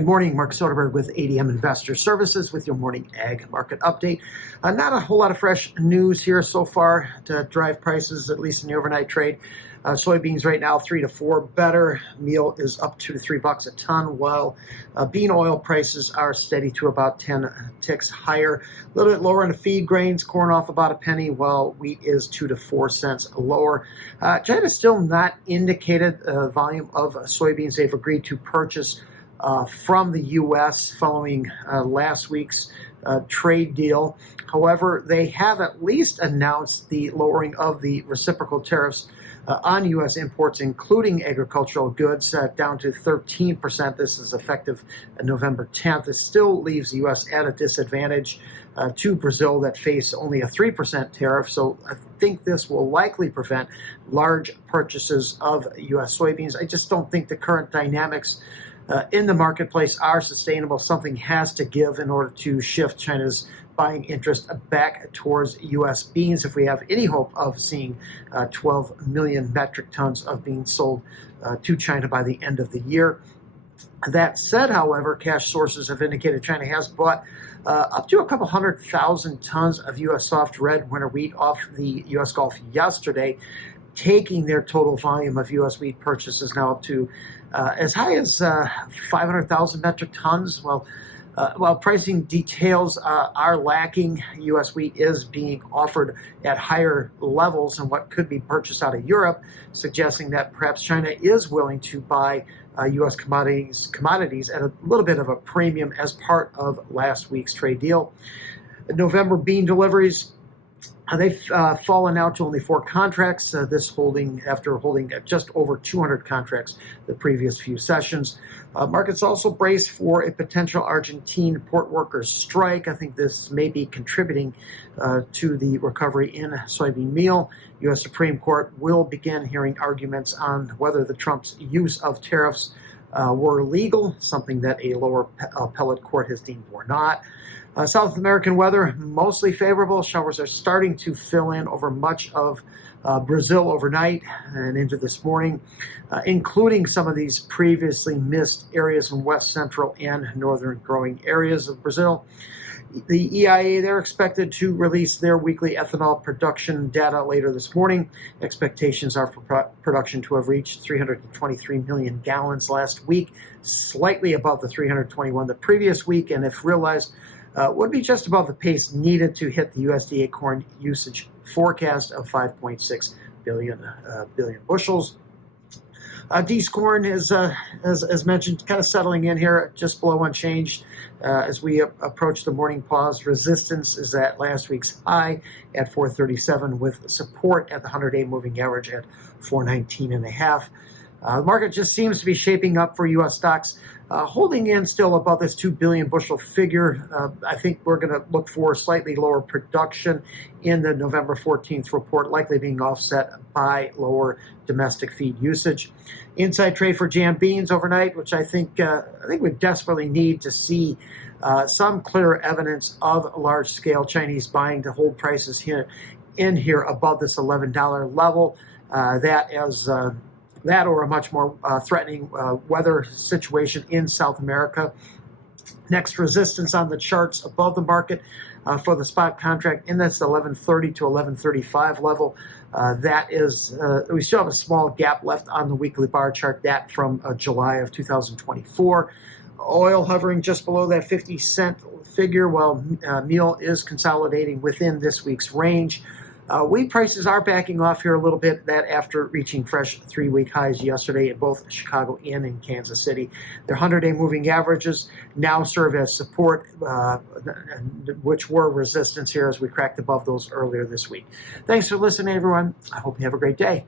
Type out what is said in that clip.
Good morning, Mark Soderberg with ADM Investor Services with your morning ag market update. Not a whole lot of fresh news here so far to drive prices, at least in the overnight trade. Soybeans right now 3 to 4 better. Meal is up $2 to $3 a ton, while bean oil prices are steady to about 10 ticks higher. A little bit lower in the feed grains, corn off about a penny, while wheat is 2 to 4 cents lower. China's still not indicated volume of soybeans they've agreed to purchase from the U.S. following last week's trade deal. However, they have at least announced the lowering of the reciprocal tariffs on U.S. imports, including agricultural goods, down to 13%. This is effective November 10th. It still leaves the U.S. at a disadvantage to Brazil that face only a 3% tariff. So I think this will likely prevent large purchases of U.S. soybeans. I just don't think the current dynamics in the marketplace are sustainable. Something has to give in order to shift China's buying interest back towards U.S. beans if we have any hope of seeing 12 million metric tons of beans sold to China by the end of the year. That said, however, cash sources have indicated China has bought up to a couple 100,000 tons of U.S. soft red winter wheat off the U.S. Gulf yesterday, taking their total volume of U.S. wheat purchases now up to as high as 500,000 metric tons. While pricing details are lacking, U.S. wheat is being offered at higher levels than what could be purchased out of Europe, suggesting that perhaps China is willing to buy U.S. commodities at a little bit of a premium as part of last week's trade deal. November bean deliveries, they've fallen out to only 4 contracts, after holding just over 200 contracts the previous few sessions. Markets also brace for a potential Argentine port workers strike. I think this may be contributing to the recovery in soybean meal. U.S. Supreme Court will begin hearing arguments on whether the Trump's use of tariffs were legal, something that a lower appellate court has deemed were not. South American weather, mostly favorable. Showers are starting to fill in over much of Brazil overnight and into this morning, including some of these previously missed areas in west central and northern growing areas of Brazil. The EIA, they're expected to release their weekly ethanol production data later this morning. Expectations are for production to have reached 323 million gallons last week, slightly above the 321 the previous week, and if realized, would be just above the pace needed to hit the USDA corn usage forecast of 5.6 billion bushels. D's corn is, as mentioned, kind of settling in here just below unchanged as we approach the morning pause. Resistance is at last week's high at 437 with support at the 100-day moving average at 419.5. The market just seems to be shaping up for U.S. stocks, holding in still above this 2 billion bushel figure. I think we're going to look for slightly lower production in the November 14th report, likely being offset by lower domestic feed usage. Inside trade for jam beans overnight, which I think we desperately need to see some clear evidence of large-scale Chinese buying to hold prices here above this $11 level. That or a much more threatening weather situation in South America. Next resistance on the charts above the market for the spot contract in this 1130 to 1135 level. That is, we still have a small gap left on the weekly bar chart, that from July of 2024. Oil hovering just below that 50-cent figure, while meal is consolidating within this week's range. Wheat prices are backing off here a little bit, that after reaching fresh 3-week highs yesterday in both Chicago and in Kansas City. Their 100-day moving averages now serve as support, which were resistance here as we cracked above those earlier this week. Thanks for listening, everyone. I hope you have a great day.